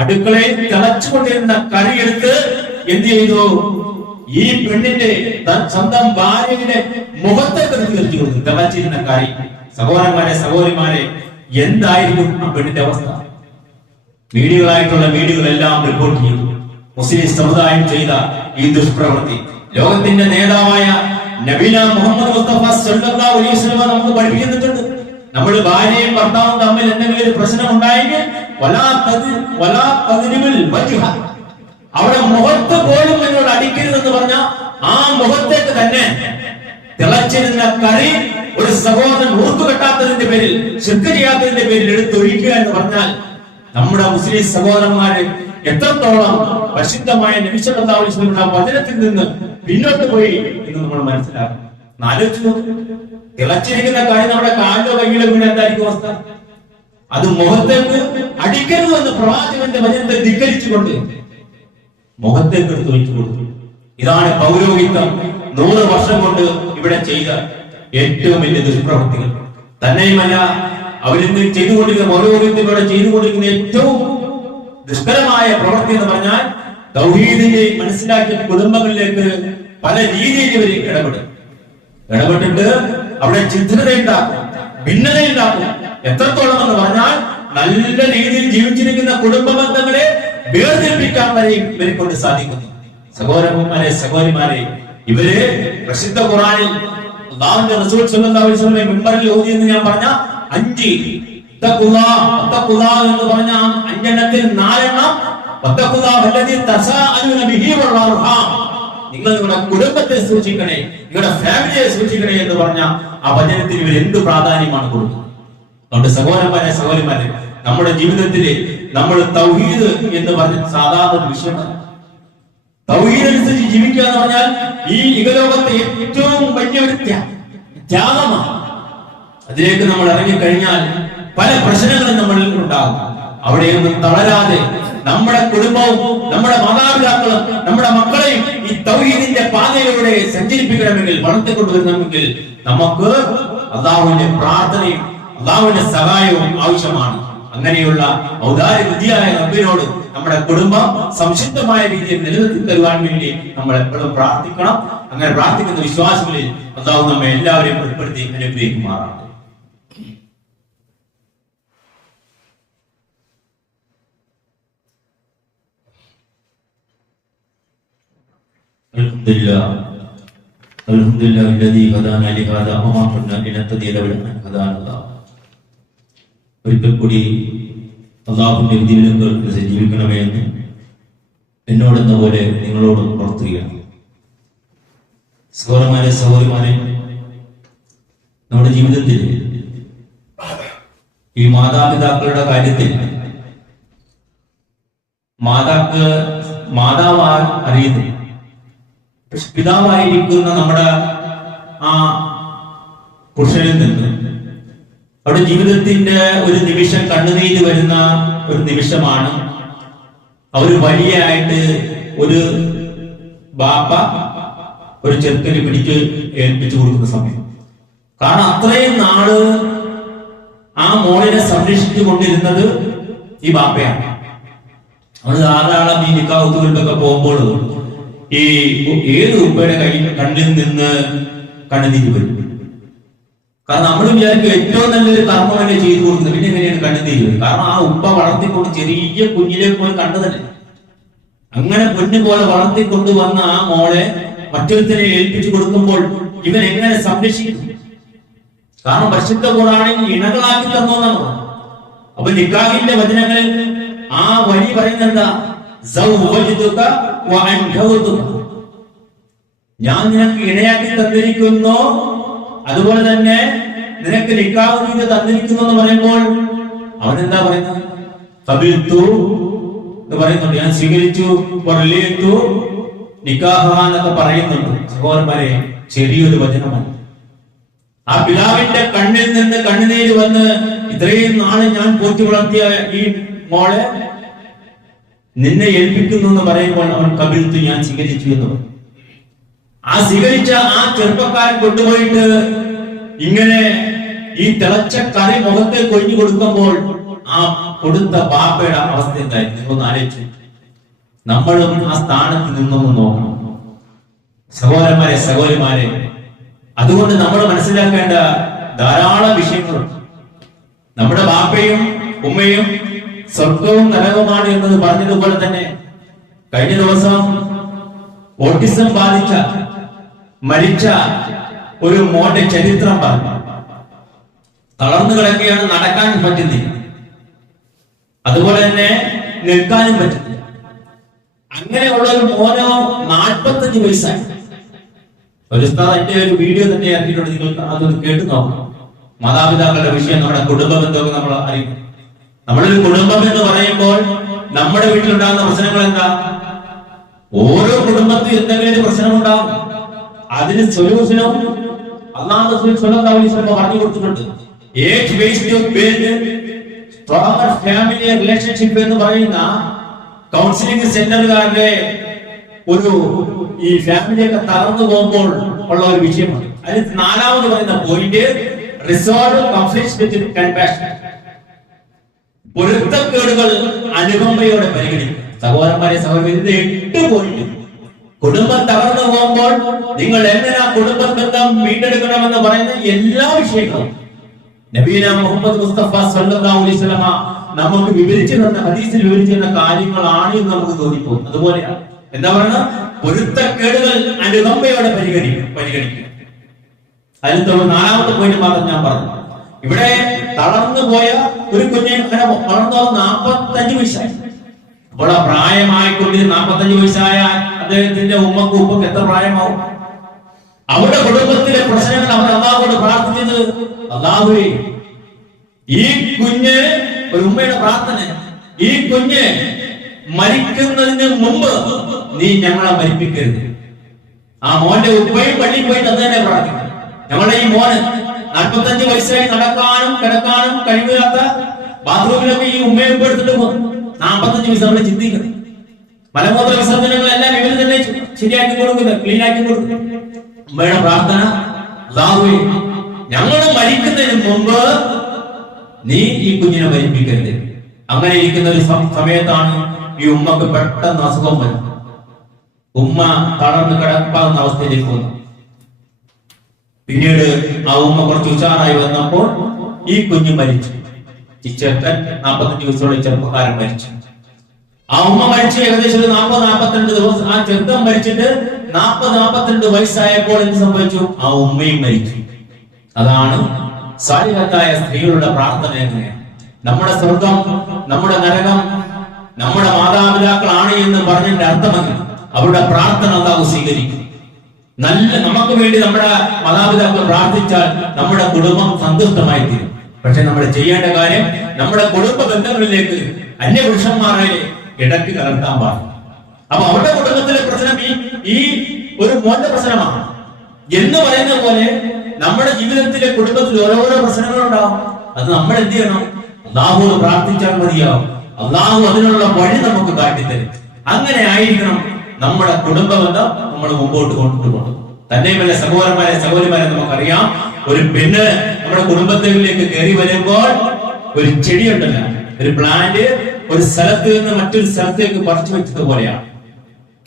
അടുക്കളയിൽ തിളച്ചുകൊണ്ടിരുന്ന കറിയെടുത്ത് എന്ത് ചെയ്തു? ഈ പെണ്ണിന്റെ സ്വന്തം ഭാര്യയുടെ മുഖത്തേക്ക് തീർച്ചു കൊടുത്തു. തിളച്ചിരുന്ന കറി. സഹോദരന്മാരെ, സഹോദരിമാരെ, എന്തായിരിക്കും ആ പെണ്ണിന്റെ അവസ്ഥ? വീഡിയോകളെല്ലാം റിപ്പോർട്ട് ചെയ്തു. മുസ്ലിം സമുദായം ചെയ്ത ഈ ദുഷ്പ്രവൃത്തി ലോകത്തിന്റെ നേതാവായ നബീന മുഹമ്മദ് മുസ്തഫ സല്ലല്ലാഹു അലൈഹി വസല്ലം നമുക്ക് പഠിപ്പിക്കുന്നുണ്ട്. നമ്മൾ ഭാര്യയും ഭർത്താവും തമ്മിൽ എന്തെങ്കിലും ഒരു പ്രശ്നം ഉണ്ടായെങ്കിൽ അവിടെ മുഖത്ത് പോലും നിങ്ങളോട് അടിക്കരുതെന്ന് പറഞ്ഞ ആ മുഖത്തേക്ക് തന്നെ തിളച്ചിരുന്ന കറി ഒരു സഹോദരൻ ഊർക്കു കെട്ടാത്തതിന്റെ പേരിൽ, ശിർക്ക് ചെയ്യാത്തതിന്റെ പേരിൽ എടുത്തൊഴിക്കുക എന്ന് പറഞ്ഞാൽ നമ്മുടെ മുസ്ലിം സഹോദരന്മാരെ എത്രത്തോളം പരിശുദ്ധമായ നബി സല്ലല്ലാഹു അലൈഹി വസല്ലം വചനത്തിൽ നിന്ന് പിന്നോട്ട് പോയി എന്ന് നമ്മൾ മനസ്സിലാക്കും. തിളച്ചിരിക്കുന്ന കാര്യം നമ്മുടെ കാലിലോ കയ്യിലോ വീണ് എന്തായിരിക്കും അവസ്ഥ? അത് മുഖത്തേക്ക് അടിക്കരുതെന്ന് പ്രവാചകന്റെ വചനത്തെ ധിക്കരിച്ചുകൊണ്ട് മുഖത്തേക്ക് എടുത്ത് ഒഴിച്ചു കൊടുത്തു. ഇതാണ് പൗരോഹിത്യം 100 വർഷം കൊണ്ട് ഇവിടെ ചെയ്ത ഏറ്റവും വലിയ ദുഷ്പ്രവൃത്തികൾ. തന്നെയുമല്ല, അവരിന്ന് ചെയ്തുകൊണ്ടിരിക്കുന്ന പൗരോഹിത്യത്തിലൂടെ ചെയ്തുകൊണ്ടിരിക്കുന്ന ഏറ്റവും ദുഷ്കരമായ പ്രവൃത്തി എന്ന് പറഞ്ഞാൽ തൗഹീദിനെ മനസ്സിലാക്കിയ കുടുംബങ്ങളിലേക്ക് പല രീതിയിൽ ഇവർ ഇടപെട്ടിട്ട് അവിടെ ചിത്രതയുണ്ടാക്കും, ഭിന്നതയുണ്ടാക്കും. എത്രത്തോളം എന്ന് പറഞ്ഞാൽ നല്ല രീതിയിൽ ജീവിച്ചിരിക്കുന്ന കുടുംബ ബന്ധങ്ങളെ വേർതിരിപ്പിക്കാൻ വരെ ഇവരെ കൊണ്ട് സാധിക്കുന്നു. സഹോദരന്മാരെ, സഹോദരിമാരെ, ഇവര് പ്രസിദ്ധ ഖുർആനിൽ അല്ലാഹുവിന്റെ റസൂൽ സല്ലല്ലാഹു അലൈഹി വസല്ലം മിമ്പറിൽ ഓതിയെന്ന് ഞാൻ പറഞ്ഞ 5 തഖ്വല്ലാഹ് എന്ന് പറഞ്ഞ 5 എണ്ണത്തിൽ 4 എണ്ണം തഖ്വല്ലാഹ് അല്ലദീ തസാഅലൂന ബിഹി വൽ അർഹാം, നിങ്ങൾ നിങ്ങളുടെ കുടുംബത്തെ സൂക്ഷിക്കണേ, നിങ്ങളുടെ ഫാമിലിയെ സൂക്ഷിക്കണേ എന്ന് പറഞ്ഞ ആ വചനത്തിന് ഇവർ എന്ത് പ്രാധാന്യമാണ് കൊടുക്കുന്നത്. അതുകൊണ്ട് സഹോദരന്മാരെ, സഹോദരിമാരെ, നമ്മുടെ ജീവിതത്തിൽ നമ്മൾ തൗഹീദ് എന്ന് പറഞ്ഞ സാധാരണ ഒരു വിഷയമാണ്. തൗഹീദ് അനുസരിച്ച് ജീവിക്കുക എന്ന് പറഞ്ഞാൽ ഈ ഇഹലോകത്തെ ഏറ്റവും വലിയൊരു ത്യാഗമാണ്. അതിലേക്ക് നമ്മൾ ഇറങ്ങിക്കഴിഞ്ഞാൽ പല പ്രശ്നങ്ങളും നമ്മളിൽ ഉണ്ടാകും. അവിടെയൊന്നും തളരാതെ നമ്മുടെ കുടുംബവും നമ്മുടെ മാതാപിതാക്കളും നമ്മുടെ മക്കളെയും ഈ തൗഹീദിന്റെ പാതയിലൂടെ സഞ്ചരിപ്പിക്കണമെങ്കിൽ, വളർത്തിക്കൊണ്ടുവരണമെങ്കിൽ നമുക്ക് അല്ലാഹുവിന്റെ പ്രാർത്ഥനയും അല്ലാഹുവിന്റെ സഹായവും ആവശ്യമാണ്. അങ്ങനെയുള്ള ഔദാര്യ ബുദ്ധിയായ റബ്ബിനോട് നമ്മുടെ കുടുംബം സംശുദ്ധമായ രീതിയിൽ നിലനിർത്തി തരുവാൻ വേണ്ടി നമ്മൾ എപ്പോഴും പ്രാർത്ഥിക്കണം. അങ്ങനെ പ്രാർത്ഥിക്കുന്ന വിശ്വാസികളിൽ അല്ലാഹു നമ്മെ എല്ലാവരെയും ഉൾപ്പെടുത്തി അനുഗ്രഹിക്കുമാറാണ്. അൽഹംദുലില്ലാഹി الذي هدانا لهذا وما كنا لنهتدي لولا أن هدانا الله. ഒരിക്കൽ കൂടി അല്ലാഹുവിന്റെ വിധിവിലക്കുകൾ ജീവിക്കണമേ എന്ന് എന്നോടെന്ന പോലെ നിങ്ങളോടും പ്രാർത്ഥിക്കുകയാണ്. സഹോദരന്മാരെ, സഹോദരിമാരെ, നമ്മുടെ ജീവിതത്തിൽ ഈ മാതാപിതാക്കളുടെ കാര്യത്തിൽ മാതാവ് അറിയുന്നു. പിതാവായിരിക്കുന്ന നമ്മുടെ ആ പുരുഷനിൽ നിന്ന് അവിടെ ജീവിതത്തിന്റെ ഒരു നിമിഷം കണ്ണുനീര് വരുന്ന ഒരു നിമിഷമാണ്. അവര് വലിയായിട്ട് ഒരു ബാപ്പ ഒരു ചെറുക്കന് പിടിച്ച് ഏൽപ്പിച്ചു കൊടുക്കുന്ന സമയം. കാരണം അത്രയും നാള് ആ മോളിനെ സംരക്ഷിച്ചു കൊണ്ടിരുന്നത് ഈ ബാപ്പയാണ്. അവള് ധാരാളം ഈ നിക്കാഹുത്തുകൾക്കൊക്കെ പോകുമ്പോൾ ഈ ഏത് ഉപ്പയുടെ കണ്ണിൽ നിന്ന് കണ്ണുനീര് വരും. കാരണം നമ്മൾ വിചാരിക്കും ഏറ്റവും നല്ലൊരു കർമ്മമല്ലേ ചെയ്തു കൊടുക്കുന്നത്, പിന്നെ എങ്ങനെയാണ് കണ്ണുനീര് വരും? കാരണം ആ ഉപ്പ വളർത്തിക്കൊണ്ട് ചെറിയ കുഞ്ഞിലെ പോലെ കണ്ടതല്ലേ, അങ്ങനെ പൊന്നു പോലെ വളർത്തിക്കൊണ്ടുവന്ന ആ മോളെ മറ്റൊരുത്തനെ ഏൽപ്പിച്ചു കൊടുക്കുമ്പോൾ ഇവൻ എങ്ങനെ സംരക്ഷിക്കും? കാരണം പരിശുദ്ധ ഖുർആനിൽ ഇണകളാക്കി തന്നോന്നാണ്. അപ്പൊ നിക്കാഹിന്റെ വചനങ്ങളിൽ ആ വഴി പറയുന്നെന്താ? ഞാൻ നിനക്ക് ഇണയാക്കി തന്നിരിക്കുന്നു, അതുപോലെ തന്നെ നിനക്ക് നിക്കാഹ് ചെയ്ത് തന്നിരിക്കുന്നു എന്ന് പറയുമ്പോൾ അവനെന്താ പറയുന്നത്? ഖബിൽതു എന്ന് പറയുന്നുണ്ട്, ഞാൻ സ്വീകരിച്ചു, നിക്കാഹ് പറയുന്നുണ്ട്. സഹോദരന്മാരെ, ചെറിയൊരു വചനമാണ്. ആ പിതാവിന്റെ കണ്ണിൽ നിന്ന് കണ്ണുനീര് വന്ന് ഇത്രയും നാളെ ഞാൻ പോറ്റി വളർത്തിയ ഈ മോളെ നിന്നെ ഏൽപ്പിക്കുന്നു എന്ന് പറയുമ്പോൾ അവൻ ഖബിൽതു, ഞാൻ സ്വീകരിച്ചു എന്ന് പറയും. ആ സ്വീകരിച്ച ആ ചെറുപ്പക്കാരൻ കൊണ്ടുപോയിട്ട് ഇങ്ങനെ ഈ തിളച്ച കറി മുഖത്തെ കൊഴിഞ്ഞു കൊടുക്കുമ്പോൾ ആ കൊടുത്ത ബാപ്പയുടെ അവസ്ഥ എന്തായിരുന്നു നിങ്ങളൊന്ന് ആലോചിച്ചു. നമ്മളും ആ സ്ഥാനത്ത് നിന്നൊന്ന് നോക്കണം സഹോദരന്മാരെ സഹോദരിമാരെ. അതുകൊണ്ട് നമ്മൾ മനസ്സിലാക്കേണ്ട ധാരാളം വിഷയങ്ങളുണ്ട്. നമ്മുടെ ബാപ്പയും ഉമ്മയും സ്വർഗവും നരകവുമാണ് എന്നത് പറഞ്ഞതുപോലെ തന്നെ കഴിഞ്ഞ ദിവസം ഓട്ടിസം ബാധിച്ച മരിച്ച ഒരു മോന്റെ ചരിത്രം പറഞ്ഞു. തളർന്നു കിടക്കുകയാണ്, നടക്കാൻ പറ്റുന്നില്ല, അതുപോലെ തന്നെ നിൽക്കാനും പറ്റുന്നില്ല. അങ്ങനെയുള്ള ഒരു മോനോ 45 വയസ്സായി. ഒരു ഉസ്താദ് എന്റെ ഒരു വീഡിയോ തന്നെ ഇറക്കിയിട്ടുണ്ട്, നിങ്ങൾക്ക് അതൊന്ന് കേട്ടു നോക്കണം. മാതാപിതാക്കളുടെ വിഷയം, നമ്മുടെ കുടുംബ ബന്ധമൊക്കെ നമ്മൾ അറിയും. നമ്മളൊരു കുടുംബം എന്ന് പറയുമ്പോൾ നമ്മുടെ വീട്ടിലുണ്ടാകുന്ന പ്രശ്നങ്ങൾ എന്താ? ഓരോ കുടുംബത്തിൽ എന്തെങ്കിലും ഒരു പ്രശ്നമുണ്ടാകും. അതിന് സൊല്യൂഷനും അല്ലാഹു സ്വല്ലല്ലാഹു അലൈഹി വസല്ലം പറഞ്ഞു കൊടുത്തിട്ടുണ്ട്. Age based build stronger family relationship എന്ന് പറയുന്ന കൗൺസിലിംഗ് സെന്ററുകാരുടെ ഒരു ഈ ഫാമിലിയൊക്കെ തകർന്നു പോകുമ്പോൾ ഉള്ള ഒരു വിഷയമാണ്. അതിൽ 4ാമത് പറയുന്ന പോയിന്റ് റിസോൾവ് കോൺഫ്ലിക്ട്സ് വിത്ത് കമ്പാഷൻ. പൊരുത്തക്കേടുകൾ അനുകമ്പയോടെ പരിഗണിക്കും. സഹോദരന്മാരെ സഹോദരി, 8 പോയിന്റ്. കുടുംബം തകർന്നു പോകുമ്പോൾ നിങ്ങൾ എങ്ങനെ കുടുംബ ബന്ധം വീണ്ടെടുക്കണമെന്ന് പറയുന്ന എല്ലാ വിഷയങ്ങളും നബീന മുഹമ്മദ് മുസ്തഫ സല്ലല്ലാഹു അലൈഹി വസല്ലമ നമുക്ക് വിവരിച്ചു തന്ന, ഹദീസിൽ വിവരിച്ചു തന്ന കാര്യങ്ങളാണ് എന്ന് നമുക്ക് തോന്നിപ്പോകും. അതുപോലെയാണ് എന്താ പറയുക, പൊരുത്തക്കേടുകൾ അനുകമ്പയോടെ പരിഗണിക്കും. അതിൽ 4ാമത്തെ പോയിന്റ് മാത്രം ഞാൻ പറഞ്ഞു. ഇവിടെ തളർന്നു പോയ ഒരു കുഞ്ഞ് അങ്ങനെ വളർന്നു 45 വയസ്സായി. അപ്പോൾ ആ പ്രായമായിക്കൊണ്ട് 45 വയസ്സായ അദ്ദേഹത്തിന്റെ ഉമ്മക്കും ഉപ്പക്കും എത്ര പ്രായമാവും? അവരുടെ കുടുംബത്തിലെ പ്രശ്നങ്ങൾ അവർ അല്ലാഹുവോട് പ്രാർത്ഥിച്ചത്, അല്ലാഹുവേ ഈ കുഞ്ഞ്, ഒരു ഉമ്മയുടെ പ്രാർത്ഥന, ഈ കുഞ്ഞ് മരിക്കുന്നതിന് മുമ്പ് നീ ഞങ്ങളെ മരിപ്പിക്കരുത്. ആ മോന്റെ ഉപ്പയും പള്ളിയിൽ പോയിട്ട് അത് തന്നെ പ്രാർത്ഥിക്കും. ഞങ്ങളുടെ ഈ മോന് 45 വയസ്സായി നടക്കാനും കിടക്കാനും കഴിവില്ലാത്ത, ബാത്റൂമിലൊക്കെ ഈ ഉമ്മയെ ഉപ്പ എടുത്തിട്ട് 45 വയസ്സ് നമ്മൾ ചിന്തിക്കണം. മലമൂത്ര വിസർജനങ്ങളെല്ലാം ഇവർ തന്നെ ശരിയാക്കി കൊടുക്കുന്നത്, ക്ലീൻ ആക്കി കൊടുക്കുന്നത്. ഉമ്മയുടെ പ്രാർത്ഥന, അല്ലാഹുവേ ഞങ്ങൾ മരിക്കുന്നതിന് മുമ്പ് നീ ഈ കുഞ്ഞിനെ മരിപ്പിക്കരുത്. അങ്ങനെ ഇരിക്കുന്ന ഒരു സമയത്താണ് ഈ ഉമ്മക്ക് പെട്ടെന്ന് അസുഖം വരും. ഉമ്മ തളർന്ന് കിടപ്പാകുന്ന അവസ്ഥയിലേക്ക് വന്നു. പിന്നീട് ആ ഉമ്മ കുറച്ച് ഉഷാറായി വന്നപ്പോൾ ഈ കുഞ്ഞ് മരിച്ചു. ഈ ചെറുക്കൻ 45 വയസ്സുള്ള ചെറുപ്പക്കാരൻ മരിച്ചു. ആ ഉമ്മ മരിച്ചു ഏകദേശം ഒരു 40-42 ദിവസം. ആ ചെറുക്കൻ മരിച്ചിട്ട് 40-42 വയസ്സായപ്പോൾ എന്ത് സംഭവിച്ചു? ആ ഉമ്മയും മരിച്ചു. അതാണ് സാലിഹത്തായ സ്ത്രീകളുടെ പ്രാർത്ഥന. എങ്ങനെയാണ് നമ്മുടെ സ്വർഗം, നമ്മുടെ നരകം നമ്മുടെ മാതാപിതാക്കളാണ് എന്ന് പറഞ്ഞതിന്റെ അർത്ഥമെങ്കിൽ അവരുടെ പ്രാർത്ഥന അല്ലാഹു സ്വീകരിക്കും. നമുക്ക് വേണ്ടി നമ്മുടെ മാതാപിതാക്കൾ പ്രാർത്ഥിച്ചാൽ നമ്മുടെ കുടുംബം സന്തുഷ്ടമായി തീരും. പക്ഷെ നമ്മൾ ചെയ്യേണ്ട കാര്യം, നമ്മുടെ കുടുംബ ബന്ധങ്ങളിലേക്ക് അന്യപുരുഷന്മാരെ ഇടയ്ക്ക് കലർത്താൻ പാടില്ല. അപ്പൊ അവരുടെ കുടുംബത്തിലെ പ്രശ്നം ഈ ഒരു മോന്റെ പ്രശ്നമാണ് എന്ന് പറയുന്ന പോലെ നമ്മുടെ ജീവിതത്തിലെ കുടുംബത്തിൽ ഓരോരോ പ്രശ്നങ്ങളുണ്ടാവും. അത് നമ്മൾ എന്ത് ചെയ്യണം? അല്ലാഹുവോട് പ്രാർത്ഥിച്ചാൽ മതിയാവും. അല്ലാഹു അതിനുള്ള വഴി നമുക്ക് കാട്ടിത്തരും. അങ്ങനെ ആയിരിക്കണം നമ്മുടെ കുടുംബ ബന്ധം നമ്മൾ മുമ്പോട്ട് കൊണ്ടുപോകണം. തന്നെയുമല്ല സഹോദരന്മാരെ സഹോദരിമാരെ, നമുക്കറിയാം ഒരു പെണ്ണ് നമ്മുടെ കുടുംബത്തിലേക്ക് കയറി വരുമ്പോൾ ഒരു ചെടിയുണ്ടല്ലോ, ഒരു പ്ലാന്റ് ഒരു സ്ഥലത്ത് നിന്ന് മറ്റൊരു സ്ഥലത്തേക്ക് പറിച്ചു വെച്ചത് പോലെയാണ്.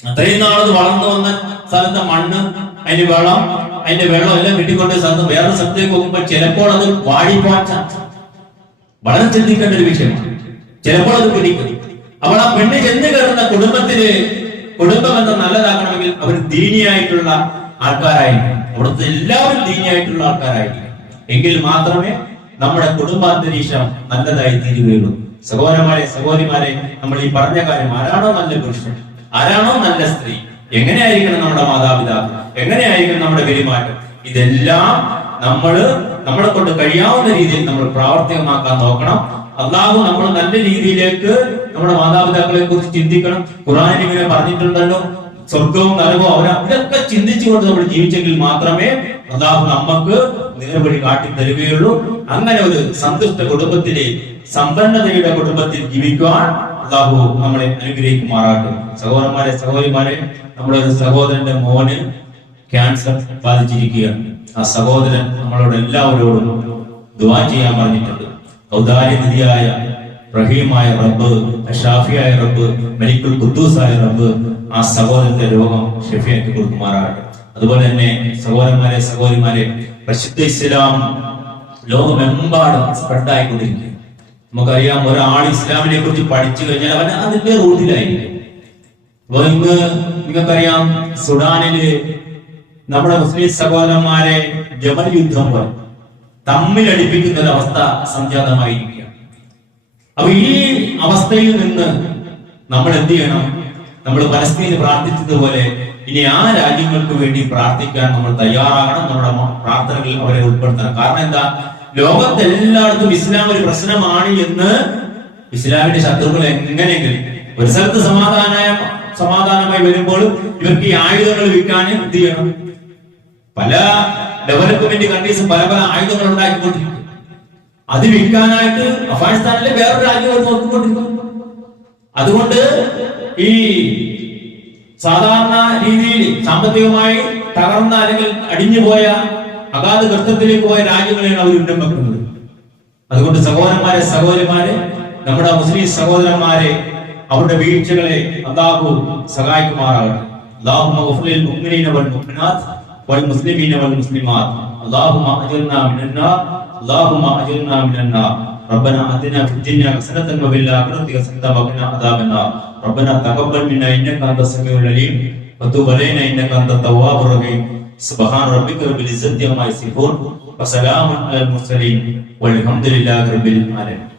അത്രയും നാളത് വളർന്നു വന്ന സ്ഥലത്തെ മണ്ണ്, അതിന്റെ വെള്ളം എല്ലാം കിട്ടിക്കൊണ്ട് സ്ഥലത്ത് വേറെ സ്ഥലത്തേക്ക് പോകുമ്പോൾ ചിലപ്പോൾ അത് വാടിപ്പോച്ച വളരെ ചിന്തിക്കേണ്ട ഒരു വിഷയമാണ്. ചിലപ്പോൾ അത് പിടിക്കും. അപ്പോൾ ആ പെണ്ണ് ചെന്ന് കയറുന്ന കുടുംബത്തിന് കുടുംബബന്ധം നല്ലതാക്കണമെങ്കിൽ അവർ ദീനിയായിട്ടുള്ള ആൾക്കാരായിരിക്കും. അവിടുത്തെ എല്ലാവരും ദീനിയായിട്ടുള്ള ആൾക്കാരായിരിക്കും. എങ്കിൽ മാത്രമേ നമ്മുടെ കുടുംബാന്തരീക്ഷം നല്ലതായി തീരുകയുള്ളൂ. സഹോദരിമാരെ, നമ്മൾ ഈ പറഞ്ഞ കാര്യം, ആരാണോ നല്ല പുരുഷൻ, ആരാണോ നല്ല സ്ത്രീ, എങ്ങനെയായിരിക്കണം നമ്മുടെ മാതാപിതാക്കൾ, എങ്ങനെയായിരിക്കണം നമ്മുടെ പെരുമാറ്റം, ഇതെല്ലാം നമ്മളെ കൊണ്ട് കഴിയാവുന്ന രീതിയിൽ നമ്മൾ പ്രാവർത്തികമാക്കാൻ നോക്കണം. അല്ലാഹു നമ്മൾ നല്ല രീതിയിലേക്ക് നമ്മുടെ മാതാപിതാക്കളെ കുറിച്ച് ചിന്തിക്കണം. ഖുർആനിൽ ഇങ്ങനെ പറഞ്ഞിട്ടുണ്ടല്ലോ, സ്വർഗവും നരകവും അവരൊക്കെ ചിന്തിച്ചുകൊണ്ട് നമ്മൾ ജീവിച്ചെങ്കിൽ മാത്രമേ അല്ലാഹു നമുക്ക് നേർവഴി കാട്ടി തരികയുള്ളൂ. അങ്ങനെ ഒരു സന്തുഷ്ട കുടുംബത്തിലെ, സമ്പന്നതയുടെ കുടുംബത്തിൽ ജീവിക്കുവാൻ അല്ലാഹു നമ്മളെ അനുഗ്രഹിക്കുമാറാകട്ടെ. സഹോദരന്മാരെ സഹോദരിമാരെ, നമ്മുടെ ഒരു സഹോദരന്റെ മോന് ക്യാൻസർ ബാധിച്ചിരിക്കുകയാണ്. ആ സഹോദരൻ നമ്മളോട് എല്ലാവരോടും ദുആ ചെയ്യാൻ പറഞ്ഞിട്ടുണ്ട്. ഔദാര്യനിധിയായ റഹീമായ റബ്ബ്, ഷാഫിയായ റബ്ബ്, മലിക്കുൽ ഖുദ്ദൂസായ റബ്ബ് ആ സഹോദരന്റെ രോഗം ഷഫിയാക്കി കൊടുക്കുമാറാകട്ടെ. അതുപോലെ തന്നെ സഹോദരന്മാരെ, സഹോദരിമാരെ, പരിശുദ്ധ ഇസ്ലാം ലോകമെമ്പാടും സ്പ്രെഡ് ആയിക്കൊണ്ടിരിക്കും. നമുക്കറിയാം, ഒരാൾ ഇസ്ലാമിനെ കുറിച്ച് പഠിച്ചു കഴിഞ്ഞാൽ അവൻ അതിന്റെ റൂട്ടിലായിരിക്കും. അപ്പൊ ഇന്ന് നിങ്ങൾക്കറിയാം, സുഡാനില് നമ്മുടെ മുസ്ലിം സഹോദരന്മാരെ ജമൽ യുദ്ധം പോലെ തമ്മിലടിപ്പിക്കുന്ന ഒരു അവസ്ഥ സംജാതമായിരിക്കുക. അപ്പൊ ഈ അവസ്ഥയിൽ നിന്ന് നമ്മൾ എന്ത് ചെയ്യണം? നമ്മൾ പലസ്തീന് പ്രാർത്ഥിച്ചതുപോലെ ഇനി ആ രാജ്യങ്ങൾക്ക് വേണ്ടി പ്രാർത്ഥിക്കാൻ നമ്മൾ തയ്യാറാകണം. നമ്മുടെ പ്രാർത്ഥനകളിൽ അവരെ ഉൾപ്പെടുത്തണം. കാരണം എന്താ? ലോകത്തെല്ലായിടത്തും ഇസ്ലാം ഒരു പ്രശ്നമാണ് എന്ന് ഇസ്ലാമിന്റെ ശത്രുക്കൾ എങ്ങനെയെങ്കിലും ഒരു സ്ഥലത്ത് സമാധാനമായി വരുമ്പോൾ ഇവർക്ക് ഈ ആയുധങ്ങൾ വിൽക്കാൻ എന്ത് ചെയ്യണം? പല ഡെവലപ്മെന്റ് കൺട്രീസും പല പല ആയുധങ്ങൾ ഉണ്ടാക്കിക്കൊണ്ടിരിക്കും. അത് വിൽക്കാനായിട്ട് അഫ്ഗാനിസ്ഥാനിലെ വേറൊരു രാജ്യങ്ങൾ നോക്കിക്കൊണ്ടിരിക്കും. അതുകൊണ്ട് ഈ സാധാരണ രീതിയിൽ സാമ്പത്തികമായി തകർന്ന അല്ലെങ്കിൽ അടിഞ്ഞുപോയ അഗാധ ഗർത്തത്തിലേക്ക് പോയ രാജ്യങ്ങളെയാണ് അവർ ഉന്നം വെക്കുന്നത്. അതുകൊണ്ട് സഹോദരന്മാരെ, സഹോദരിമാരെ, നമ്മുടെ മുസ്ലിം സഹോദരന്മാരെ അവരുടെ വീഴ്ചകളെ അല്ലാഹു സഹായിക്കുമാറാകട്ടെ. അല്ലാഹുമ്മ ഗഫിർ മുഅ്മിനീന വൽ മുഅ്മിനാത്ത് വൽ മുസ്ലിമീന വൽ മുസ്ലിമാത്ത്. അല്ലാഹുമ്മ അജിർനാ മിനന്നാർ. അല്ലാഹുമ്മ അജിർനാ മിനന്നാർ. ربنا آتنا في الدنيا حسنة وفي الآخرة حسنة وقنا عذاب النار. ربنا تقبل منا إنك أنت السميع العليم وتب علينا إنك أنت التواب الرحيم. سبحان ربك رب العزة عما يصفون وسلام على المرسلين والحمد لله رب العالمين.